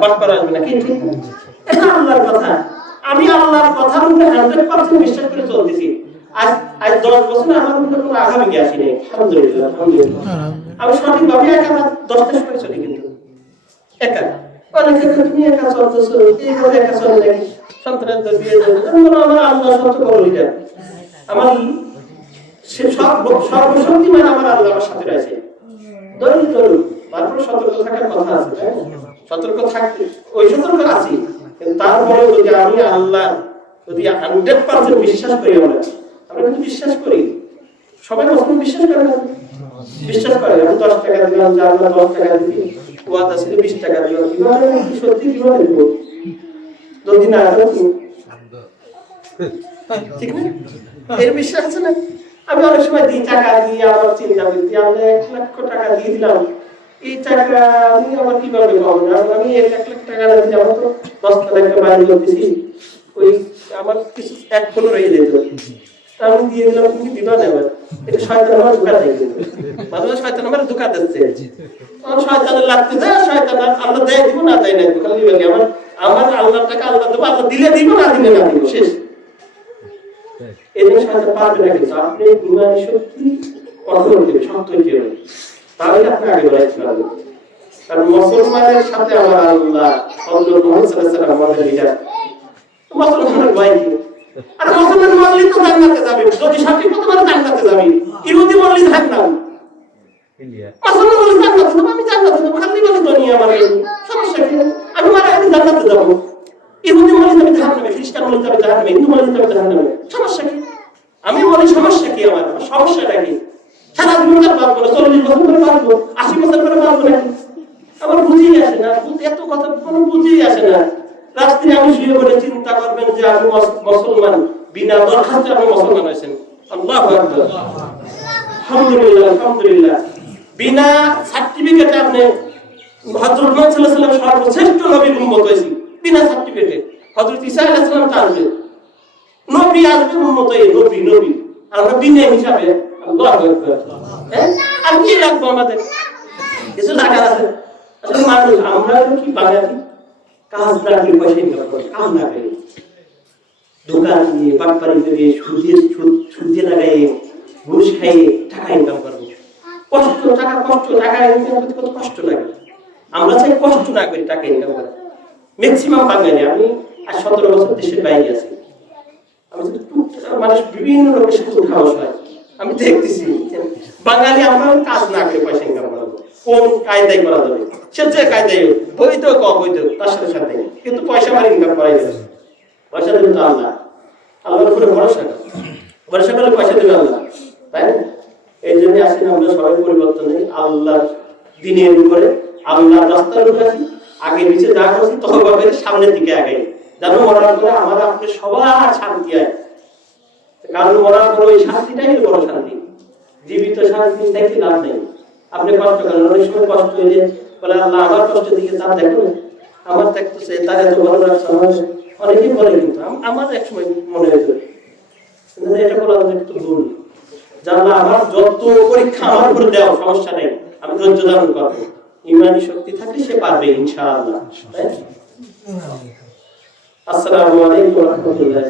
But করা আসবে না, কিন্তু এটা আল্লাহর কথা। আমি আল্লাহর কথার উপরে 100% বিশ্বাস করে চলতেছি। আজ 10 বছর আমার উপরে কোনো আঘাত আসেনি, আলহামদুলিল্লাহ আলহামদুলিল্লাহ। আমি সঠিকভাবে একা 10টা সময় চলি, কিন্তু একা। অনেকে তুমি একা চলতেছো, এইভাবে একা চলে নাকি, সন্তানদের বিয়ে দেবে, আমার আল্লাহ সত্য বড় লিডার। আমার সে সর্বশক্তিমান আমার আল্লাহ আমার সাথে রয়েছে। ধরুন তারপর সতর্ক থাকার কথা আছে, তাই না? সতর্ক থাকতে ওই সতর্ক আছি, কিন্তু তারপরে যদি আমি আল্লাহ যদি 100% বিশ্বাস করি, আমরা কিন্তু বিশ্বাস করি, সবাই মুসলিম বিশ্বাস করে না, বিশ্বাস করে। আমি 10 টাকা দিলাম, যে আল্লাহ 10 টাকা দিবি, ওয়াদা ছিল 20 টাকা দিলাম, কিভাবে সত্যি কিভাবে দিব, যদি না ঠিক না, এর বিশ্বাস আছে না? আমি অনেক সময় দিই, টাকা দিয়ে আমার চিন্তা করি, আমরা 1 লক্ষ টাকা দিয়ে দিলাম, এই টাকা আমি আবার কিভাবে পাবো না, আমি 1 লাখ টাকা না দিলে আমার তো 10 টাকা বাইরে করতেছি, ওই আমার কিছু 1 রয়ে যেত, আমি দিয়ে দিলাম, তুমি দিবা না, এবার এটা শয়তান আমার ধোঁকা দেয়, মাঝে মাঝে শয়তান আমার ধোঁকা দিচ্ছে, আমার শয়তানের লাগতে যায়, শয়তান আল্লাহ দেয় দিব না দেয় না, খালি বলি আমার আল্লাহর টাকা আল্লাহ দেবো, আল্লাহ দিলে দিব, না দিলে না দিব, শেষ। এদের সাথে পারবে না, কিন্তু আপনি ইমান শক্তি কঠোর হতে শক্ত হতে হবে, তাহলে আপনি আগে বাড়াইতে পারবেন। কারণ মুসলমানের সাথে আমার আল্লাহ হযরত মুহাম্মদ সাল্লাল্লাহু আলাইহি ওয়াসাল্লাম আমাদের লিডার। মুসলমানের ভয় কি? আর মুসলমান মানলে তো জান্নাতে যাবে, যদি সঠিক মতো মানে জান্নাতে যাবে, ইহুদি মানলে থাক না, মুসলমান মানলে জান্নাতে যাবে, আমি জান্নাতে যাব, খালি বলে দুনিয়া মানে সমস্যা কি? আমি মারা আমি জান্নাতে যাব, ইহুদি মানলে যাবে জাহান্নামে, খ্রিস্টান মানলে যাবে জাহান্নামে, হিন্দু মানলে যাবে জাহান্নামে, সমস্যা কি? আমি বলি সমস্যা কি, আমার সমস্যাটা কি? সারা জীবন আর পারবো না, 40 বছর ধরে পারবো, 80 বছর ধরে পারবো না, আমার বুঝিয়ে আসে না, এত কথা কোনো বুঝিয়ে আসে না। রাত্রে আমি শুয়ে পড়ে চিন্তা করবেন যে আমি মুসলমান, বিনা দরখাস্তে আপনি মুসলমান হয়েছেন, আল্লাহু আকবার, আলহামদুলিল্লাহ আলহামদুলিল্লাহ। বিনা সার্টিফিকেটে আপনি হযরত মুহাম্মদ সাল্লাল্লাহু আলাইহি ওয়াসাল্লাম সর্বশ্রেষ্ঠ নবীর উম্মত হয়েছি, বিনা সার্টিফিকেটে। হযরত ঈসা আলাইহিস সালাম তা আসবে, নবী আসবে, উম্মত এই নবী নবী, আর আমরা বিনা হিসাবে, আল্লাহু আকবার। হ্যাঁ, আর কি রাখবো আমাদের? কিছু টাকা আছে আসলে মানুষ, আমরা কি বাঙালি, কাজ না করে পয়সা ইনকাম করি, কাজ না করে দোকান দিয়ে বাটপারি করে সুদে লাগাই ঘুষ খাইয়ে টাকা ইনকাম করবো, কষ্ট টাকা ইনকাম করতে কত কষ্ট লাগে। আমরা চাই কষ্ট না করে টাকা ইনকাম করা। ম্যাক্সিমাম বাঙালি, আমি আর 17 বছর দেশের বাইরে আছি, আমি মানুষ বিভিন্ন লোকের সাথে উঠাবস হয়, আমি দেখতেছি বাঙালি আমরা কাজ না করে পয়সা ইনকাম করবো, কোন কায়দায় করা যাবে, সে যে কায়দায় বৈধ অবৈধ তার সাথে সাথে, কিন্তু পয়সা আমার ইনকাম করাই যাবে। পয়সা দেবে তো আল্লাহ, আল্লাহর উপরে ভরসা করলে পয়সা দেবে আল্লাহ, তাই না? এই জন্য আসেন আমরা সবাই পরিবর্তন হই আল্লাহর দিনের উপরে, আল্লাহর রাস্তার উপরে আছি, আগে নিচে যা করছি তওবা করে সামনের দিকে আগাই, যেন মরার পরে আমার আপনি সবার শান্তি হয়। কারণ মরার পরে ওই শান্তিটাই বড় শান্তি, জীবিত শান্তি দেখতে লাভ নেই। আপনি কষ্ট করেন, অনেক সময় কষ্ট হয়ে যায়, বলে আল্লাহ আমার কষ্ট দিকে তা দেখো, আমার দেখতেছে তার এত ভালো লাগছে, আমার অনেকেই বলে, কিন্তু আমার এক সময় মনে হয়েছে এটা বলা একটু ভুল, জানলা আমার যত পরীক্ষা আমার উপরে দেওয়া সমস্যা নেই, আমি ধৈর্য ধারণ করবো, ইমানি শক্তি থাকলে সে পারবে ইনশাআল্লাহ। আসসালামু আলাইকুম ওয়া রাহমাতুল্লাহ।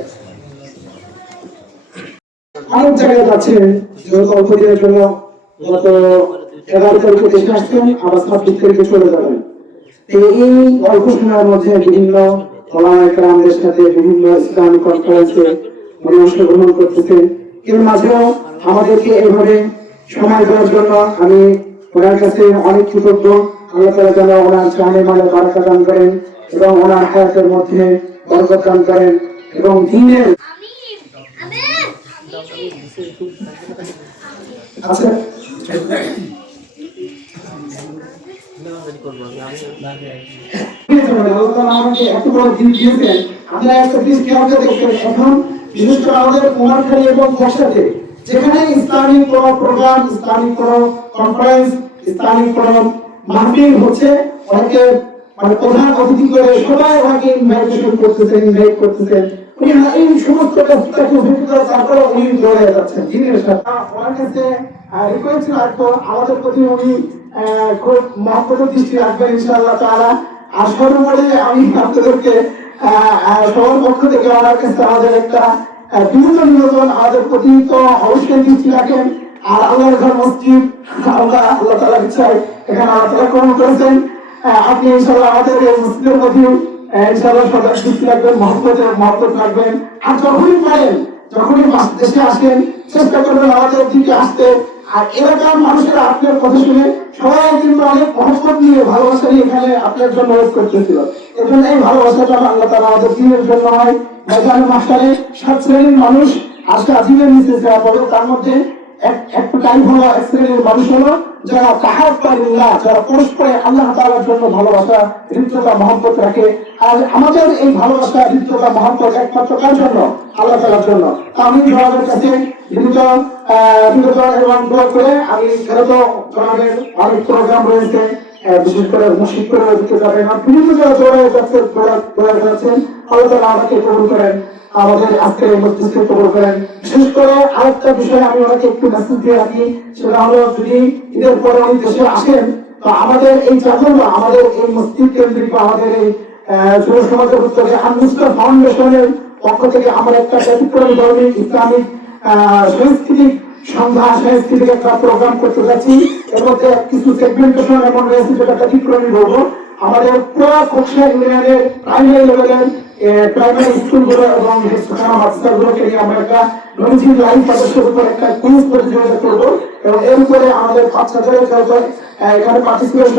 অনেক জায়গায় আছে অল্প দিনের জন্য, গত 11 তারিখে দেশে আসছেন, আবার 26 তারিখে চলে যাবেন। এই অল্প সময়ের মধ্যে বিভিন্ন ওলামায়ে সাথে বিভিন্ন ইসলামিক কনফারেন্সে অংশগ্রহণ করতেছেন। এর মাঝেও আমাদেরকে এইভাবে সময় দেওয়ার জন্য আমি ওনার কাছে অনেক কৃতজ্ঞ। আল্লাহ তাআলা যেন ওনার জানে মালে বারাকা দান করেন এবং ওনার হায়াতের মধ্যে বরকত দান করেন এবং দ্বীনের আচ্ছা আমাকে এত বড় দিন দিয়েছেন, আমরা একটা জিনিস খেয়াল করে দেখবেন, এখন বিশেষ করে আমাদের কুমারখালী এবং বর্ষাতে যেখানে ইসলামিক কোন প্রোগ্রাম, ইসলামিক কোন কনফারেন্স, ইসলামিক কোন মাহফিল হচ্ছে, অনেকে মানে প্রধান অতিথি করে সবাই ওনাকে ইনভাইট করতেছেন। উনি এই সমস্ত ব্যস্ততাকে উপেক্ষা করে তারপরে উনি দৌড়ে যাচ্ছেন দিনের সাথে। ওনার কাছে রিকোয়েস্ট রাখবো, আমাদের প্রতি উনি খুব মহব্বতের দৃষ্টি রাখবেন ইনশাআল্লাহ তাআলা। আর সর্বোপরি আমি আপনাদেরকে সবার পক্ষ থেকে আমার কাছে আমাদের একটা বিভিন্ন নিবেদন আমাদের প্রতি তো অবশ্যই দৃষ্টি রাখেন। আর আল্লাহর ঘর মসজিদ আল্লাহ তাআলার ইচ্ছায় এখানে আল্লাহ তাআলা কবুল করেছেন। আপনি ইনশাআল্লাহ আমাদের এই মসজিদের প্রতি ইনশাআল্লাহ সদা দৃষ্টি রাখবেন, মহব্বত রাখবেন। আর যখনই পারেন, যখনই দেশে আসেন, চেষ্টা করবেন আমাদের দিকে আসতে। আর এলাকার মানুষেরা আপনার কথা শুনে সবাই কিন্তু অনেক মহব্বত নিয়ে, ভালোবাসা নিয়ে এখানে আপনার জন্য ওয়েট করতেছিল। এই জন্য এই ভালোবাসাটা আল্লাহ তাআলা আমাদের দিনের জন্য হয়। ময়দানে মাস্টারে 7 শ্রেণীর মানুষ আজকে আজীবন নিচে যাওয়া পাবে। তার মধ্যে একটা টাইপ হলো, এক শ্রেণীর মানুষ হলো যারা তাহাব্বালিল্লাহ, যারা পরস্পরে আল্লাহ তাআলার জন্য ভালোবাসা, হৃদ্যতা, মহব্বত রাখে। আর আমাদের এই ভালোবাসা, হৃদ্যতা, মহব্বত একমাত্র কার জন্য? আল্লাহ তাআলার জন্য। আমি জনাবের কাছে নিবেদন এবং দোয়া করে আমি তো জনাবের অনেক প্রোগ্রাম রয়েছে, বিশেষ করে মুশরিক করে দিতে যাবেন, বিভিন্ন জায়গায় দৌড়ে যাচ্ছেন। আল্লাহ তাআলা আমাকে কবুল করেন, আমাদের আজকে এই মসজিদকে কবুল করেন। বিশেষ করে আরেকটা বিষয় আমি ওনাকে একটু মেসেজ দিয়ে রাখি, সেটা হলো যদি ঈদের পরে উনি দেশে আসেন তো আমাদের এই চাকরবা, আমাদের এই মসজিদ কেন্দ্রিক বা আমাদের এই যুব সমাজের উদ্যোগে আনমুস্তা ফাউন্ডেশনের পক্ষ থেকে আমরা একটা ব্যতিক্রমী ধর্মী ইসলামিক সাংস্কৃতিক সন্ধ্যা, সাংস্কৃতিক একটা প্রোগ্রাম করতে যাচ্ছি। এর মধ্যে কিছু সেগমেন্টেশন এমন রয়েছে যেটা ব্যতিক্রমী বলবো। আমাদের পুরো খোকসা ইউনিয়নের প্রাইমারি লেভেলের প্রাইমারি স্কুলগুলো এবং মাদ্রাসাগুলোকে নিয়ে আমরা একটা নজির লাইভ সদস্যের উপর একটা কুইজ প্রতিযোগিতা করবো এবং এর উপরে আমাদের বাচ্চাদের এখানে পার্টিসিপেট